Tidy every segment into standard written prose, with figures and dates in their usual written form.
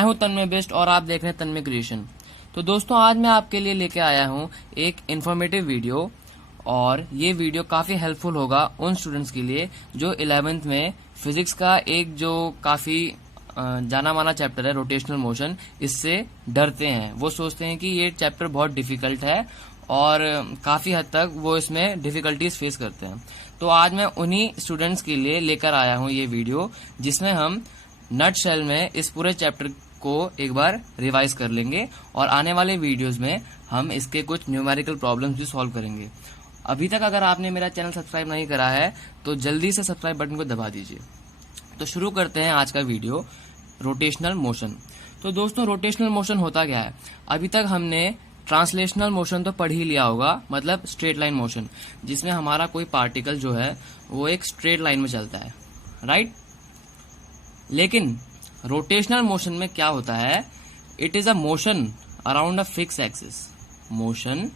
मैं हूं तन्मय बेस्ट और आप देख रहे हैं तन्मय क्रिएशन। तो दोस्तों आज मैं आपके लिए लेके आया हूं एक इन्फॉर्मेटिव वीडियो और ये वीडियो काफी हेल्पफुल होगा उन स्टूडेंट्स के लिए जो 11th में फिजिक्स का एक जो काफी जाना माना चैप्टर है रोटेशनल मोशन, इससे डरते हैं। वो सोचते हैं कि ये चैप्टर बहुत डिफिकल्ट है और काफी हद तक वो इसमें डिफिकल्टीज फेस करते हैं। तो आज मैं उन्हीं स्टूडेंट्स के लिए लेकर आया हूं ये वीडियो, जिसमें हम नट शेल में इस पूरे चैप्टर को एक बार रिवाइज कर लेंगे और आने वाले वीडियोस में हम इसके कुछ न्यूमेरिकल प्रॉब्लम्स भी सॉल्व करेंगे। अभी तक अगर आपने मेरा चैनल सब्सक्राइब नहीं करा है तो जल्दी से सब्सक्राइब बटन को दबा दीजिए। तो शुरू करते हैं आज का वीडियो, रोटेशनल मोशन। तो दोस्तों रोटेशनल मोशन होता क्या है? अभी तक हमने ट्रांसलेशनल मोशन तो पढ़ ही लिया होगा, मतलब स्ट्रेट लाइन मोशन, जिसमें हमारा कोई पार्टिकल जो है वो एक स्ट्रेट लाइन में चलता है, राइट। लेकिन रोटेशनल मोशन में क्या होता है? It is a motion around a fix axis, motion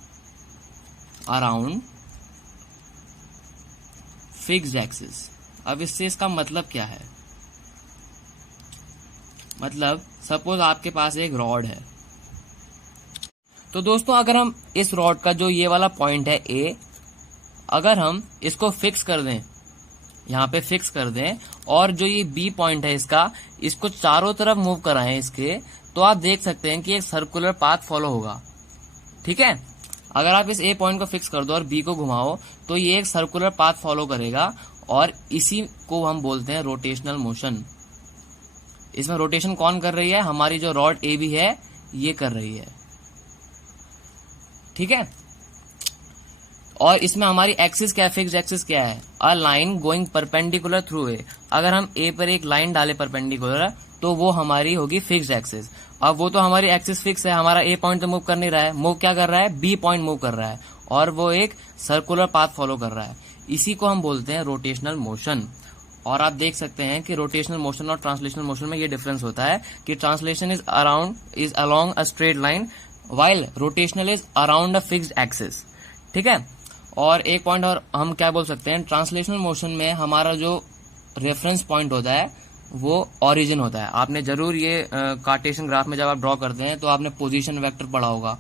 around fixed axis. अब इससे इसका मतलब क्या है? मतलब सपोज आपके पास एक रॉड है, तो दोस्तों अगर हम इस रॉड का जो ये वाला पॉइंट है ए, अगर हम इसको फिक्स कर दें, यहाँ पे फिक्स कर दें, और जो ये बी पॉइंट है इसको चारों तरफ मूव कराएं इसके, तो आप देख सकते हैं कि एक सर्कुलर पाथ फॉलो होगा। ठीक है, अगर आप इस ए पॉइंट को फिक्स कर दो और बी को घुमाओ तो ये एक सर्कुलर पाथ फॉलो करेगा और इसी को हम बोलते हैं रोटेशनल मोशन। इसमें रोटेशन कौन कर रही है? हमारी जो रॉड ए बी है ये कर रही है। ठीक है, और इसमें हमारी एक्सिस क्या है? फिक्स्ड एक्सिस क्या है? A line going perpendicular through a. अगर हम ए पर एक लाइन डाले परपेंडिकुलर तो वो हमारी होगी फिक्स्ड एक्सिस। अब वो तो हमारी एक्सिस फिक्स है, हमारा ए पॉइंट तो मूव कर नहीं रहा है, मूव क्या कर रहा है? बी पॉइंट मूव कर रहा है और वो एक सर्कुलर पाथ फॉलो कर रहा है। इसी को हम बोलते हैं रोटेशनल मोशन। और आप देख सकते हैं कि रोटेशनल मोशन और ट्रांसलेशनल मोशन में ये डिफरेंस होता है कि translation is along a straight line while rotational is around a fixed axis। ठीक है, और एक पॉइंट और हम क्या बोल सकते हैं, ट्रांसलेशनल मोशन में हमारा जो रेफरेंस पॉइंट होता है वो ओरिजिन होता है। आपने जरूर ये कार्टेशियन ग्राफ में जब आप ड्रॉ करते हैं तो आपने पोजीशन वेक्टर पढ़ा होगा।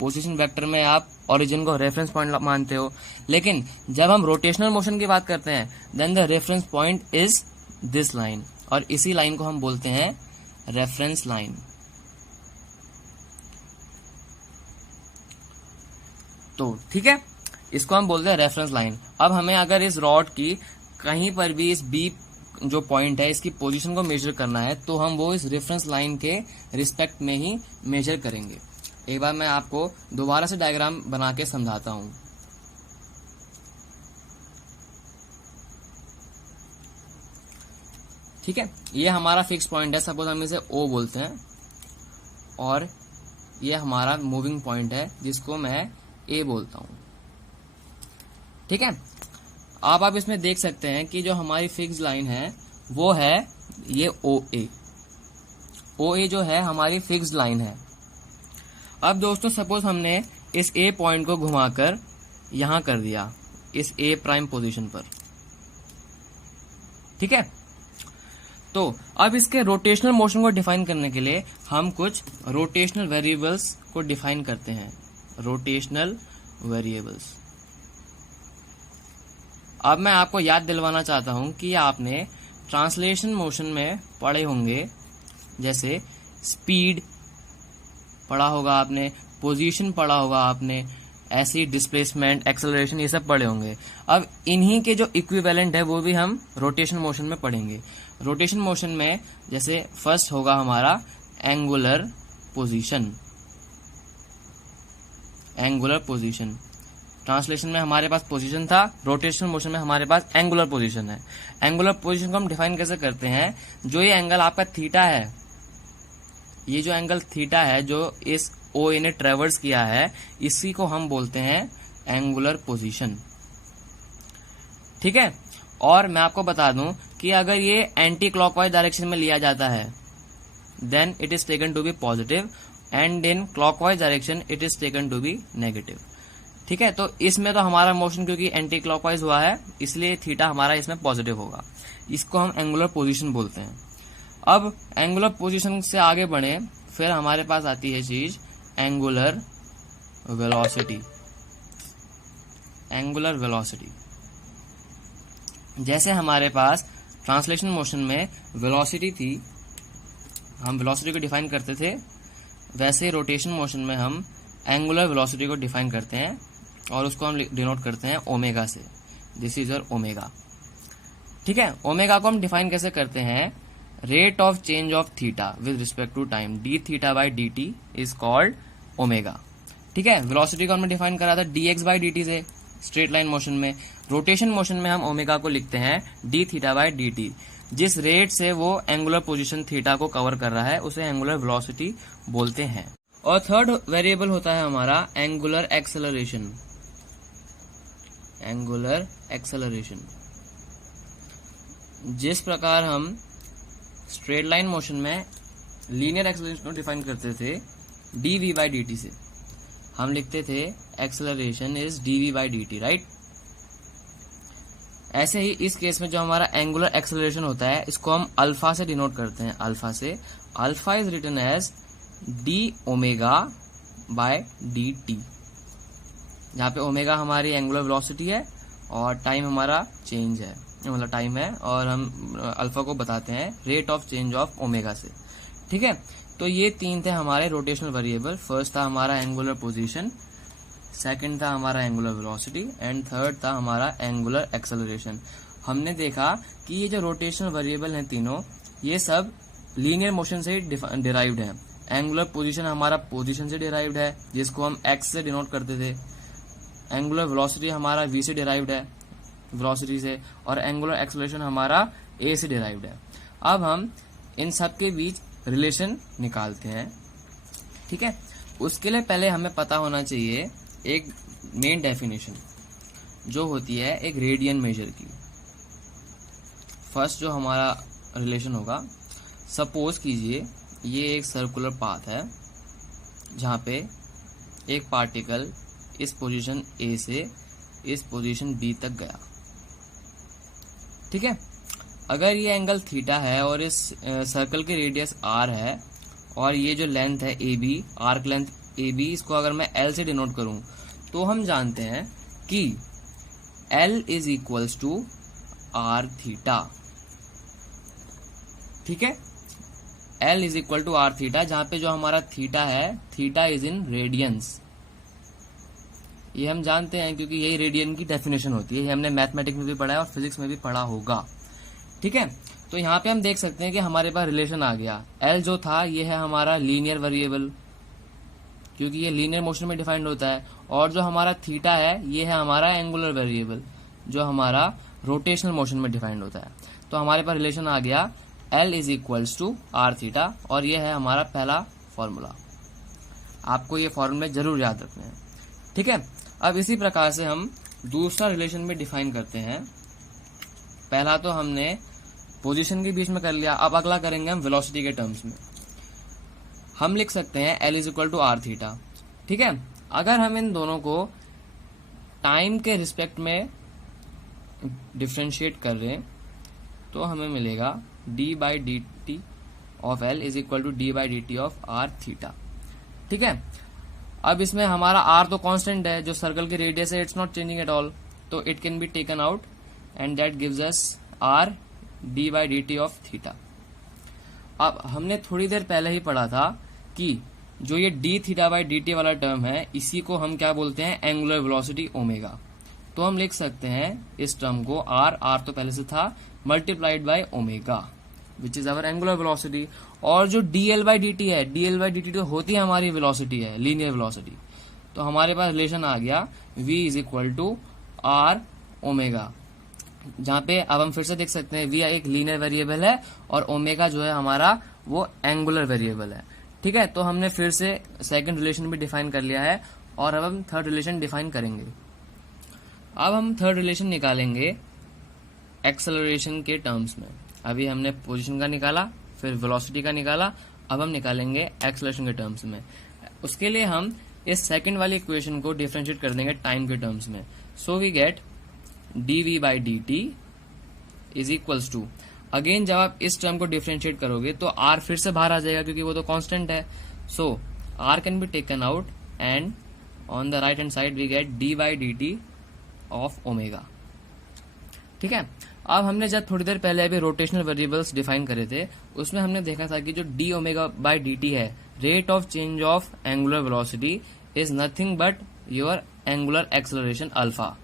पोजीशन वेक्टर में आप ओरिजिन को रेफरेंस पॉइंट मानते हो, लेकिन जब हम रोटेशनल मोशन की बात करते हैं then the reference point is this line, और इसी लाइन को हम बोलते हैं रेफरेंस लाइन। तो ठीक है, इसको हम बोलते हैं रेफरेंस लाइन। अब हमें अगर इस रॉड की कहीं पर भी इस बी जो पॉइंट है इसकी पोजीशन को मेजर करना है तो हम वो इस रेफरेंस लाइन के रिस्पेक्ट में ही मेजर करेंगे। एक बार मैं आपको दोबारा से डायग्राम बना के समझाता हूं। ठीक है, ये हमारा फिक्स पॉइंट है, सपोज हम इसे ओ बोलते हैं, और ये हमारा मूविंग पॉइंट है जिसको मैं ए बोलता हूं। ठीक है, आप इसमें देख सकते हैं कि जो हमारी फिक्स लाइन है वो है ये ओ ए। ओ ए जो है हमारी फिक्स लाइन है। अब दोस्तों सपोज हमने इस ए पॉइंट को घुमाकर यहां कर दिया, इस ए प्राइम पोजीशन पर। ठीक है, तो अब इसके रोटेशनल मोशन को डिफाइन करने के लिए हम कुछ रोटेशनल वेरिएबल्स को डिफाइन करते हैं। Rotational variables. अब मैं आपको याद दिलवाना चाहता हूं कि आपने ट्रांसलेशन मोशन में पढ़े होंगे, जैसे स्पीड पढ़ा होगा आपने, पोजीशन पढ़ा होगा आपने, ऐसी डिस्प्लेसमेंट, एक्सेलरेशन, ये सब पढ़े होंगे। अब इन्हीं के जो इक्विवेलेंट है वो भी हम रोटेशन मोशन में पढ़ेंगे। रोटेशन मोशन में जैसे फर्स्ट होगा हमारा angular position. Angular position, translation में हमारे पास पोजीशन था, रोटेशनल मोशन में हमारे पास एंगुलर पोजीशन है। एंगुलर पोजीशन को हम डिफाइन कैसे करते हैं? जो ये एंगल आपका थीटा है, ये जो एंगल थीटा है जो इस ओ ए ने ट्रेवर्स किया है, इसी को हम बोलते हैं एंगुलर पोजीशन। ठीक है, और मैं आपको बता दूं कि अगर ये एंटी क्लॉकवाइज डायरेक्शन में लिया जाता है then it is taken to be positive, and in clockwise direction it is taken to be negative. ठीक है, तो इसमें तो हमारा मोशन क्योंकि एंटी क्लॉकवाइज हुआ है इसलिए थीटा हमारा इसमें पॉजिटिव होगा। इसको हम एंगुलर पोजीशन बोलते हैं। अब एंगुलर पोजीशन से आगे बढ़े, फिर हमारे पास आती है चीज एंगुलर वेलोसिटी। एंगुलर वेलोसिटी, जैसे हमारे पास ट्रांसलेशन मोशन में वेलोसिटी थी, हम वेलोसिटी को डिफाइन करते थे, वैसे रोटेशन मोशन में हम एंगुलर वेलोसिटी को डिफाइन करते हैं और उसको हम डिनोट करते हैं ओमेगा से। This is your omega. ठीक है, ओमेगा को हम डिफाइन कैसे करते हैं? Rate of change of theta with respect to time, D theta by D T is called omega. ठीक है, वेलोसिटी को हमने डिफाइन करा था D X by D T से स्ट्रेट लाइन मोशन में। रोटेशन मोशन में हम ओमेगा को लिखते हैं D theta by D T. जिस रेट से वो एंगुलर पोजीशन थीटा को कवर कर रहा है उसे एंगुलर वेलोसिटी बोलते हैं। और थर्ड वेरिएबल होता है हमारा एंगुलर एक्सेलरेशन। एंगुलर एक्सेलरेशन, जिस प्रकार हम स्ट्रेट लाइन मोशन में लीनियर एक्सेलरेशन को डिफाइन करते थे D V by D T से, हम लिखते थे acceleration is D V by D T, right. ऐसे ही इस केस में जो हमारा एंगुलर एक्सेलरेशन होता है इसको हम अल्फा से डिनोट करते हैं, अल्फा से। Alpha is written as D omega by D T, जहां पे ओमेगा हमारी एंगुलर वेलोसिटी है और टाइम हमारा चेंज है, मतलब टाइम है, और हम अल्फा को बताते हैं rate of change of omega से। ठीक है, तो ये तीन थे हमारे रोटेशनल वेरिएबल। फर्स्ट था हमारा एंगुलर पोजीशन, सेकंड था हमारा एंगुलर वेलोसिटी एंड थर्ड था हमारा एंगुलर एक्सेलरेशन। हमने देखा कि ये जो रोटेशनल वेरिएबल हैं तीनों, ये सब लीनियर मोशन से डिराइव्ड है। एंगुलर पोजीशन हमारा पोजीशन से डिराइव्ड है, जिसको हम एक्स से डिनोट करते थे। एंगुलर वेलोसिटी हमारा वी से डिराइव्ड है, वेलोसिटी से, और एंगुलर एक्सेलरेशन हमारा ए से डिराइव्ड है। अब हम इन सब के बीच रिलेशन निकालते हैं। ठीक है, उसके लिए पहले हमें पता होना चाहिए एक मेन डेफिनेशन जो होती है एक रेडियन मेजर की। फर्स्ट जो हमारा रिलेशन होगा, सपोज कीजिए ये एक सर्कुलर पाथ है जहां पे एक पार्टिकल इस पोजीशन ए से इस पोजीशन बी तक गया। ठीक है, अगर ये एंगल थीटा है और इस सर्कल की रेडियस आर है और ये जो लेंथ है A B, arc length A B, इसको अगर मैं एल से डिनोट करूं तो हम जानते हैं कि L is equals to R theta. ठीक है, L is equal to R theta, जहां पे जो हमारा थीटा है, थीटा इज इन रेडियंस। ये हम जानते हैं क्योंकि यही रेडियन की डेफिनेशन होती है, ये हमने मैथमेटिक्स में भी पढ़ा है और फिजिक्स में भी पढ़ा होगा। ठीक है, तो यहाँ पे हम देख सकते हैं कि हमारे पास रिलेशन आ गया। एल जो था ये है हमारा लीनियर वेरिएबल, क्योंकि ये लीनियर मोशन में डिफाइंड होता है, और जो हमारा थीटा है ये है हमारा एंगुलर वेरिएबल जो हमारा रोटेशनल मोशन में डिफाइंड होता है। तो हमारे पास रिलेशन आ गया L is equals to R theta, और ये है हमारा पहला फॉर्मूला। आपको ये फॉर्मूले जरूर याद रखने हैं। ठीक है, अब इसी प्रकार से हम दूसरा रिलेशन भी डिफाइन करते हैं। पहला तो हमने पोजीशन के बीच में कर लिया, अब अगला करेंगे हम वेलोसिटी के टर्म्स में। हम लिख सकते हैं L is equal to R theta. ठीक है, अगर हम इन दोनों को टाइम के रिस्पेक्ट में डिफ्रेंशिएट कर रहे हैं तो हमें मिलेगा D by D T of L is equal to D by D T of R theta. ठीक है, अब इसमें हमारा आर तो कांस्टेंट है, जो सर्कल की रेडियस है it's not changing at all, तो it can be taken out and that gives us R D by D T of theta. अब हमने थोड़ी देर पहले ही पढ़ा था कि जो ये D theta by D T वाला टर्म है इसी को हम क्या बोलते हैं, एंगुलर वेलोसिटी ओमेगा। तो हम लिख सकते हैं इस टर्म को आर तो पहले से था, multiplied by omega which is our angular velocity. और जो D L by D T है, D L by D T तो होती है हमारी वेलोसिटी है, लीनियर वेलोसिटी। तो हमारे पास रिलेशन आ गया v is equal to R omega, जहां पे अब हम फिर से देख सकते हैं v एक लीनियर वेरिएबल है और ओमेगा जो है हमारा वो एंगुलर वेरिएबल है। ठीक है, तो हमने फिर से सेकंड रिलेशन भी डिफाइन कर लिया है और अब हम थर्ड रिलेशन डिफाइन करेंगे। अब हम थर्ड रिलेशन निकालेंगे एक्सेलरेशन के टर्म्स में। अभी हमने पोजीशन का निकाला, फिर वेलोसिटी का निकाला, अब हम निकालेंगे एक्सेलरेशन के टर्म्स में। उसके लिए हम इस सेकंड वाली इक्वेशन को डिफरेंशिएट कर देंगे टाइम के टर्म्स में। So we get D V by D T is equals to, again जब आप इस टर्म को डिफरेंशिएट करोगे तो आर फिर से बाहर आ जाएगा क्योंकि वो तो कांस्टेंट है. So R can be taken out and on the right hand side we get D by D T of omega. ठीक है. अब हमने जब थोड़ी देर पहले अभी रोटेशनल वेरिएबल्स डिफाइन करे थे उसमें हमने देखा था कि जो D omega by D T है, rate of change of angular velocity is nothing but your angular acceleration alpha.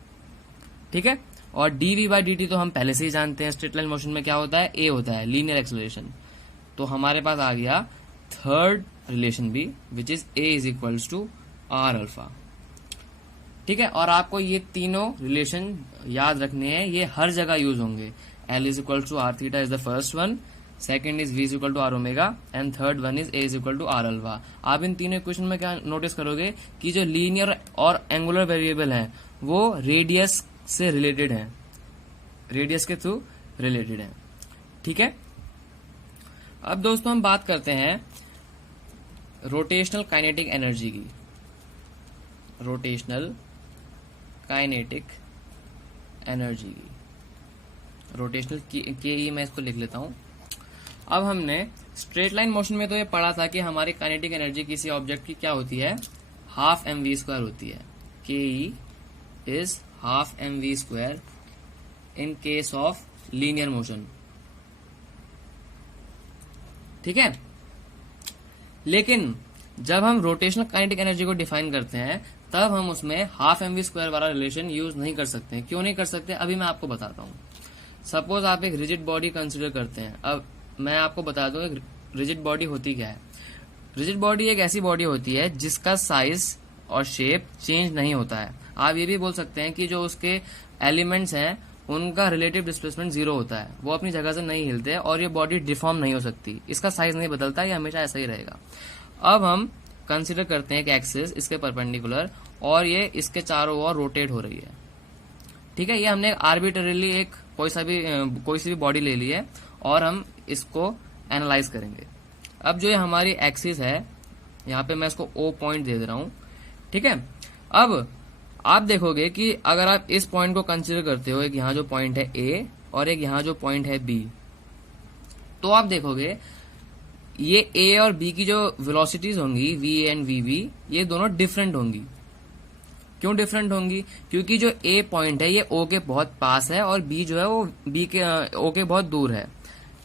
ठीक है. और D V by D T तो हम पहले से ही जानते हैं, स्ट्रेट लाइन मोशन में क्या होता है, ए होता है, लीनियर एक्सेलरेशन. तो हमारे पास आ गया थर्ड रिलेशन भी which is A is equals to R alpha. ठीक है. और आपको ये तीनों रिलेशन याद रखने हैं, ये हर जगह यूज होंगे. L is equal to R theta is the first one, second is V is equal to R omega and third one is A is equal to R alpha. आप इन तीनों इक्वेशन में क्या नोटिस करोगे कि जो linear और angular variable हैं वो रेडियस से रिलेटेड हैं, रेडियस के थ्रू रिलेटेड हैं. ठीक है. अब दोस्तों हम बात करते हैं रोटेशनल काइनेटिक एनर्जी की. रोटेशनल काइनेटिक एनर्जी की, रोटेशनल के ई मैं इसको लिख लेता हूं. अब हमने स्ट्रेट लाइन मोशन में तो ये पढ़ा था कि हमारी काइनेटिक एनर्जी किसी ऑब्जेक्ट की क्या होती है, हाफ एम वी स्क्वायर होती है. K E is half M V square in case of linear motion. ठीक है. लेकिन जब हम रोटेशनल काइनेटिक एनर्जी को डिफाइन करते हैं तब हम उसमें हाफ एम वी स्क्वायर वाला रिलेशन यूज नहीं कर सकते हैं. क्यों नहीं कर सकते, अभी मैं आपको बताता हूं. सपोज आप एक रिजिड बॉडी कंसिडर करते हैं. अब मैं आपको बता दूं एक रिजिड बॉडी होती क्या है. रिजिड बॉडी एक ऐसी बॉडी होती है जिसका साइज और शेप चेंज नहीं होता है. आप ये भी बोल सकते हैं कि जो उसके एलिमेंट्स हैं उनका रिलेटिव डिस्प्लेसमेंट जीरो होता है, वो अपनी जगह से नहीं हिलते और ये बॉडी डिफॉर्म नहीं हो सकती, इसका साइज नहीं बदलता, ये हमेशा ऐसा ही रहेगा. अब हम कंसिडर करते हैं कि एक्सिस इसके परपेंडिकुलर और ये इसके चारों ओर रोटेट हो रही है. ठीक है. ये हमने आर्बिट्ररीली एक कोई सी भी बॉडी ले ली है और हम इसको एनालाइज करेंगे. अब जो ये हमारी एक्सिस है, यहाँ पे मैं इसको ओ पॉइंट दे रहा हूं. ठीक है. अब आप देखोगे कि अगर आप इस पॉइंट को कंसिडर करते हो, एक यहाँ जो पॉइंट है ए और एक यहाँ जो पॉइंट है बी, तो आप देखोगे ये ए और बी की जो वेलोसिटीज होंगी वी एंड वी वी, ये दोनों डिफरेंट होंगी. क्यों डिफरेंट होंगी, क्योंकि जो ए पॉइंट है ये ओ के बहुत पास है और बी जो है वो बी के ओ के बहुत दूर है.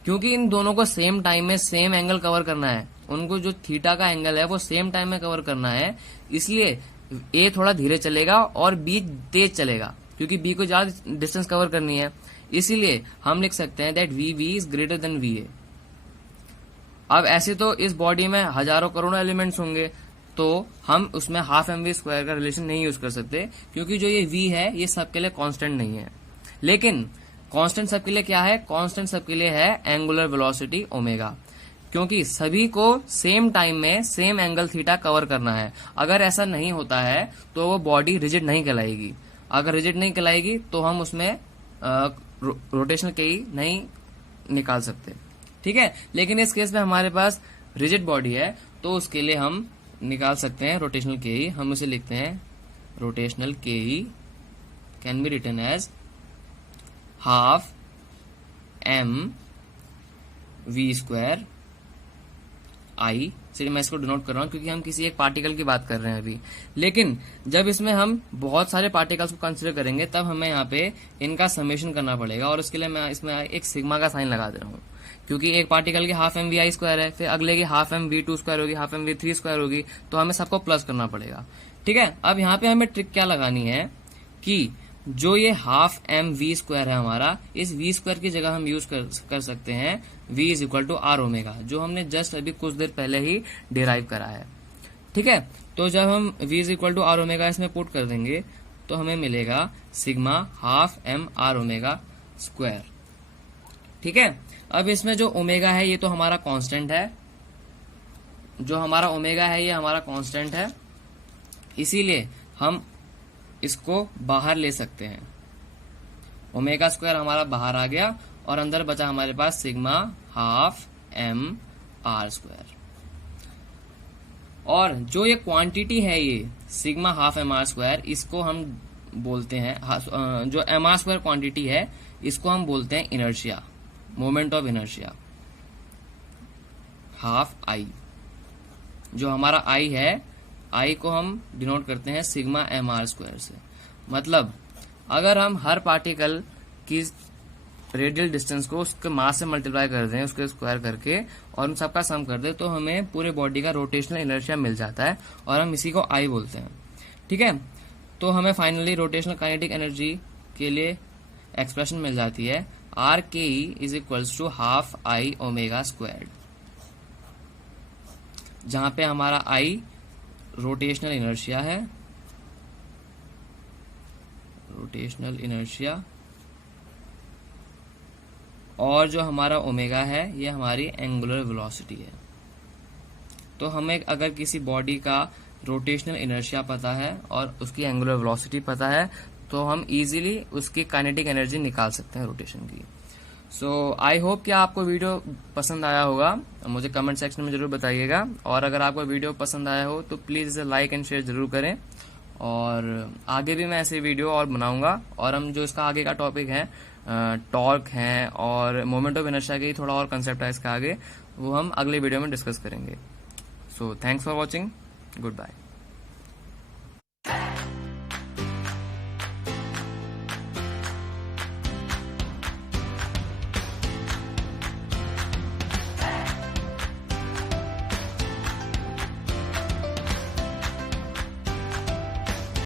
क्योंकि इन दोनों को सेम टाइम में सेम एंगल कवर करना है, उनको जो थीटा का एंगल है वो सेम टाइम में कवर करना है, इसलिए ए थोड़ा धीरे चलेगा और बी तेज चलेगा क्योंकि बी को ज्यादा डिस्टेंस कवर करनी है. इसीलिए हम लिख सकते हैं that V V is greater than V A. अब ऐसे तो इस बॉडी में हजारों करोड़ों एलिमेंट्स होंगे तो हम उसमें हाफ एम वी स्क्वायर का रिलेशन नहीं यूज कर सकते क्योंकि जो ये v है ये सबके लिए कांस्टेंट नहीं है. लेकिन कांस्टेंट सबके लिए क्या है, कांस्टेंट सबके लिए है एंगुलर वेलोसिटी ओमेगा, क्योंकि सभी को सेम टाइम में सेम एंगल थीटा कवर करना है. अगर ऐसा नहीं होता है तो वो बॉडी रिजिड नहीं कहलाएगी. अगर रिजिड नहीं कहलाएगी तो हम उसमें रोटेशनल के ई नहीं निकाल सकते. ठीक है. लेकिन इस केस में हमारे पास रिजिड बॉडी है तो उसके लिए हम निकाल सकते हैं रोटेशनल के ई. हम उसे लिखते हैं rotational K E can be written as half M V square I. चलिए मैं इसको डिनोट कर रहा हूं क्योंकि हम किसी एक पार्टिकल की बात कर रहे हैं अभी. लेकिन जब इसमें हम बहुत सारे पार्टिकल्स को कंसिडर करेंगे तब हमें यहाँ पे इनका समेशन करना पड़ेगा और उसके लिए मैं इसमें एक सिग्मा का साइन लगा दे रहा हूँ क्योंकि एक पार्टिकल की half M V I square है, फिर अगले की half M V two square होगी, half M V three square होगी, तो हमें सबको प्लस करना पड़ेगा. ठीक है. अब यहाँ पे हमें ट्रिक क्या लगानी है कि जो ये हाफ एम वी स्क्वायर है हमारा, इस वी स्क्वायर की जगह हम यूज कर सकते हैं v is equal to R omega, जो हमने जस्ट अभी कुछ देर पहले ही डिराइव करा है. ठीक है. तो जब हम v is equal to R omega इसमें पुट कर देंगे तो हमें मिलेगा sigma half M R omega square. ठीक है. अब इसमें जो ओमेगा है ये तो हमारा कांस्टेंट है, जो हमारा ओमेगा है ये हमारा कांस्टेंट है, इसीलिए हम इसको बाहर ले सकते हैं. ओमेगा स्क्वायर हमारा बाहर आ गया और अंदर बचा हमारे पास sigma half M R square. और जो ये क्वांटिटी है ये sigma half M R square, इसको हम बोलते हैं, जो एम आर स्क्वायर क्वांटिटी है इसको हम बोलते हैं inertia. Moment of inertia half I. जो हमारा आई है, आई को हम डिनोट करते हैं सिग्मा एम आर स्क्वायर से। मतलब अगर हम हर पार्टिकल की रेडियल डिस्टेंस को उसके मास से मल्टीप्लाई कर दें, उसके स्क्वायर करके, और उन सबका सम कर दें, तो हमें पूरे बॉडी का रोटेशनल इनर्शिया मिल जाता है और हम इसी को आई बोलते हैं। ठीक है, तो हमें फाइनली रोटेशनल काइनेटिक एनर्जी के लिए एक्सप्रेशन मिल जाती है R K E is equals to half I omega squared, जहां पे हमारा आई रोटेशनल इनर्शिया है, रोटेशनल इनर्शिया, और जो हमारा ओमेगा है ये हमारी एंगुलर वेलोसिटी है। तो हमें अगर किसी बॉडी का रोटेशनल इनर्शिया पता है और उसकी एंगुलर वेलोसिटी पता है, तो हम इजीली उसकी काइनेटिक एनर्जी निकाल सकते हैं रोटेशन की। सो आई होप कि आपको वीडियो पसंद आया होगा, मुझे कमेंट सेक्शन में जरूर बताइएगा। और अगर आपको वीडियो पसंद आया हो तो प्लीज इसे लाइक एंड शेयर जरूर करें, और आगे भी मैं ऐसे वीडियो और बनाऊंगा। और हम जो इसका आगे का टॉपिक है, टॉर्क है और मोमेंट ऑफ इनर्शिया के थोड़ा और कंसेप्ट है इसका आगे, वो हम अगले वीडियो में डिस्कस करेंगे। So thanks for watching, good bye.